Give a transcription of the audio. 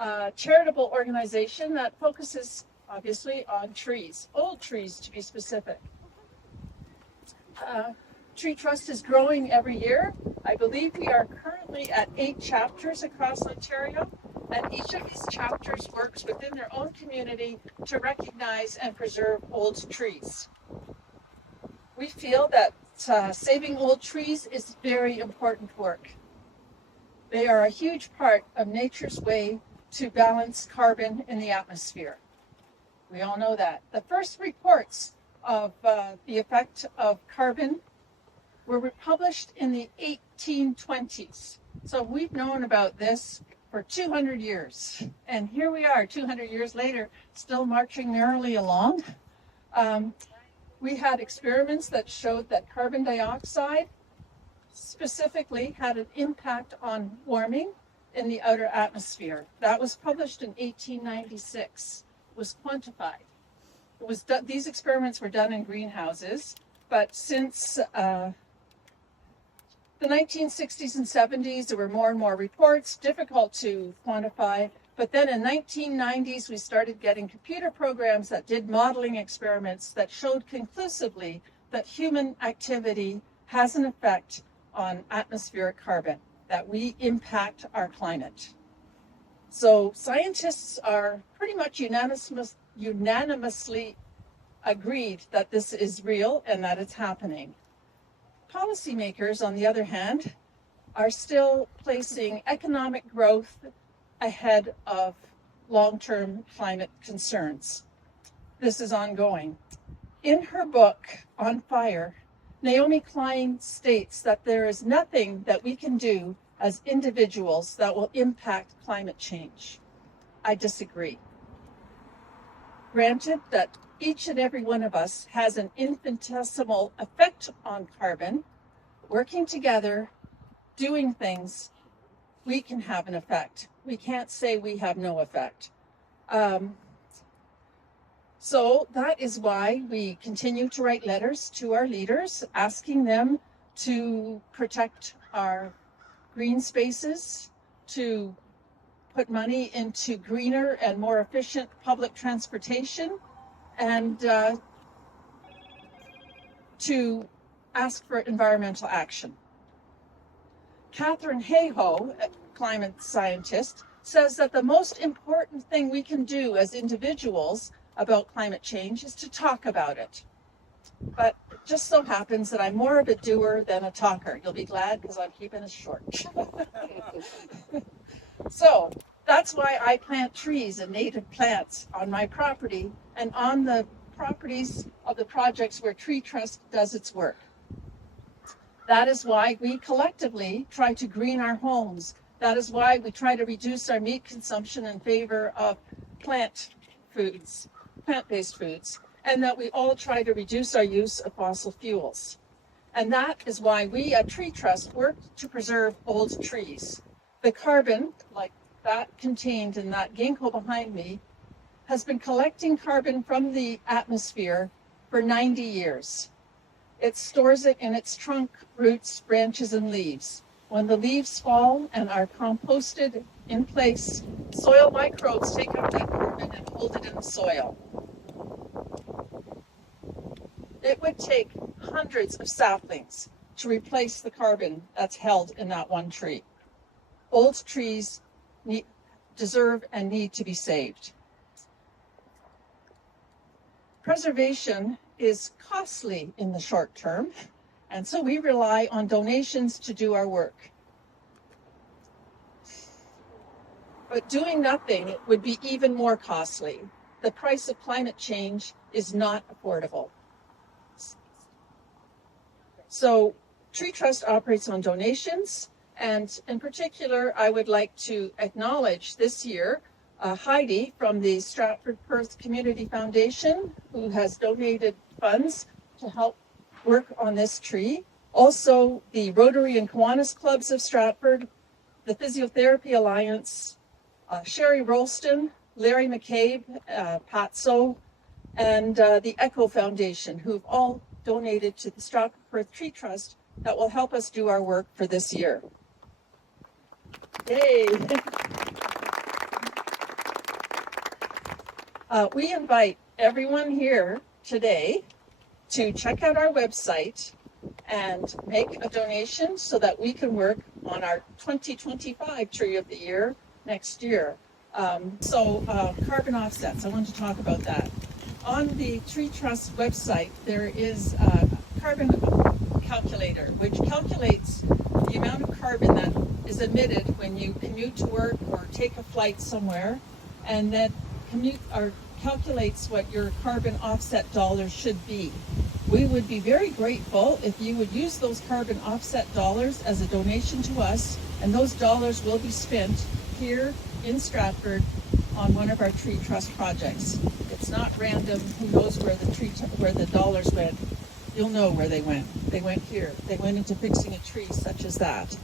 a charitable organization that focuses obviously on trees, old trees to be specific. Tree Trust is growing every year. I believe we are currently at 8 chapters across Ontario, and each of these chapters works within their own community to recognize and preserve old trees. We feel that saving old trees is very important work. They are a huge part of nature's way to balance carbon in the atmosphere. We all know that. The first reports of the effect of carbon were published in the 1820s. So we've known about this for 200 years. And here we are, 200 years later, still marching merrily along. We had experiments that showed that carbon dioxide specifically had an impact on warming in the outer atmosphere. That was published in 1896. It was quantified. These experiments were done in greenhouses, but since the 1960s and 70s, there were more and more reports, difficult to quantify. But then in 1990s, we started getting computer programs that did modeling experiments that showed conclusively that human activity has an effect on atmospheric carbon, that we impact our climate. So scientists are pretty much unanimously agreed that this is real and that it's happening. Policymakers, on the other hand, are still placing economic growth ahead of long-term climate concerns. This is ongoing. In her book, On Fire, Naomi Klein states that there is nothing that we can do as individuals that will impact climate change. I disagree. Granted that each and every one of us has an infinitesimal effect on carbon, working together, doing things, we can have an effect. We can't say we have no effect. So that is why we continue to write letters to our leaders, asking them to protect our green spaces, to put money into greener and more efficient public transportation, and to ask for environmental action. Catherine Heuvel, a climate scientist, says that the most important thing we can do as individuals about climate change is to talk about it. But it just so happens that I'm more of a doer than a talker. You'll be glad because I'm keeping it short. So that's why I plant trees and native plants on my property and on the properties of the projects where Tree Trust does its work. That is why we collectively try to green our homes. That is why we try to reduce our meat consumption in favor of plant-based foods, and that we all try to reduce our use of fossil fuels. And that is why we at Tree Trust work to preserve old trees. The carbon, like that contained in that ginkgo behind me, has been collecting carbon from the atmosphere for 90 years. It stores it in its trunk, roots, branches, and leaves. When the leaves fall and are composted in place, soil microbes take up that carbon and hold it in the soil. It would take hundreds of saplings to replace the carbon that's held in that one tree. Old trees deserve and need to be saved. Preservation is costly in the short term, and so we rely on donations to do our work. But doing nothing would be even more costly. The price of climate change is not affordable. So Tree Trust operates on donations, and in particular, I would like to acknowledge this year Heidi from the Stratford Perth Community Foundation, who has donated funds to help work on this tree. Also, the Rotary and Kiwanis Clubs of Stratford, the Physiotherapy Alliance, Sherry Rolston, Larry McCabe, Pat So, and the Echo Foundation, who've all donated to the Stratford Perth Tree Trust that will help us do our work for this year. Yay! We invite everyone here today to check out our website and make a donation so that we can work on our 2025 Tree of the Year next year. Carbon offsets, I want to talk about that. On the Tree Trust website, there is a carbon calculator, which calculates the amount of carbon that is emitted when you commute to work or take a flight somewhere, and that calculates what your carbon offset dollars should be. We would be very grateful if you would use those carbon offset dollars as a donation to us, and those dollars will be spent here in Stratford on one of our Tree Trust projects. It's not random. Who knows where the dollars went? You'll know where they went. They went here. They went into fixing a tree such as that.